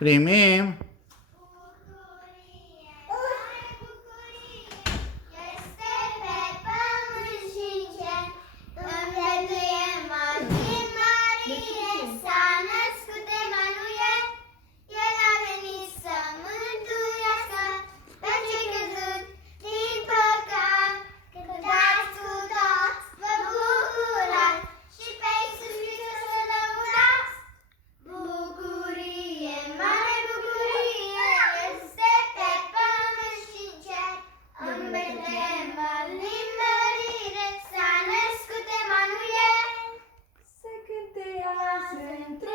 Primim! Este pe pământ și în cer, învăluiem din Marie, s-a născut Emanuel. El a venit să mântuiască pe cei căzut din păcat. Cântați cu toți, vă bucurați și pe Iisus Hristos să lăudați. Bucurie, mare bucurie, este pe pământ și în cer. În Betlehem, din mărire, s-a născut Emanuel. Să cânte azi într-o